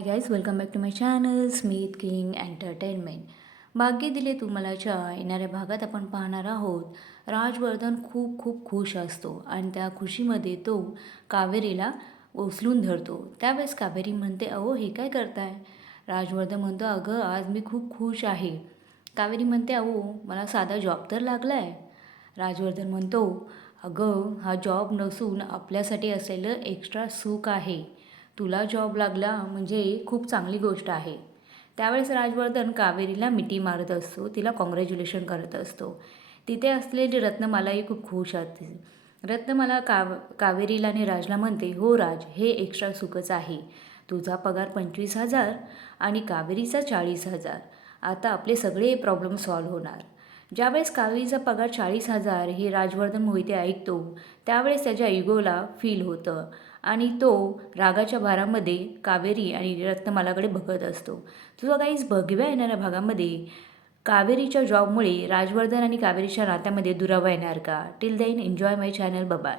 Hi guys welcome back to my channel Smith King Entertainment भाग्य दिले तुम्हालाच्या येणाऱ्या भागात आपण पाहणार आहोत राजवर्धन खूप खूप खुश असतो आणि त्या खुशीमध्ये तो कावेरीला उचलून धरतो. त्यावेळेस कावेरी म्हणते अहो हे काय करताय? राजवर्धन म्हणतो अगं आज मी खूप खुश आहे. कावेरी म्हणते अहो मला साधा जॉब तर लागला आहे राजवर्धन म्हणतो अगं हा जॉब नसून आपल्यासाठी असलेलं एक्स्ट्रा सुख आहे. तुला जॉब लागला म्हणजे खूप चांगली गोष्ट आहे. त्यावेळेस राजवर्धन कावेरीला मिठी मारत असतो तिला कॉंग्रॅच्युलेशन करत असतो. तिथे असलेली रत्नमालाही खूप खुश असते रत्नमाला काव कावेरीला आणि राजला म्हणते हो राज हे एक्स्ट्रा सुखच आहे. तुझा पगार पंचवीस हजार आणि कावेरीचा चाळीस हजार. आता आपले सगळे प्रॉब्लेम सॉल्व्ह होणार. ज्यावेळेस कावेरीचा पगार चाळीस हजार हे राजवर्धन मोहिते ऐकतो त्यावेळेस त्याच्या इगोला फील होतं. आणि तो रागाच्या भारामध्ये कावेरी आणि रत्नमालाकडे बघत असतो. तुझा काहीच भगव्या येणाऱ्या भागामध्ये कावेरीच्या जॉबमुळे राजवर्धन आणि कावेरीच्या नात्यामध्ये दुरावा येणार का? Till then enjoy my channel bye bye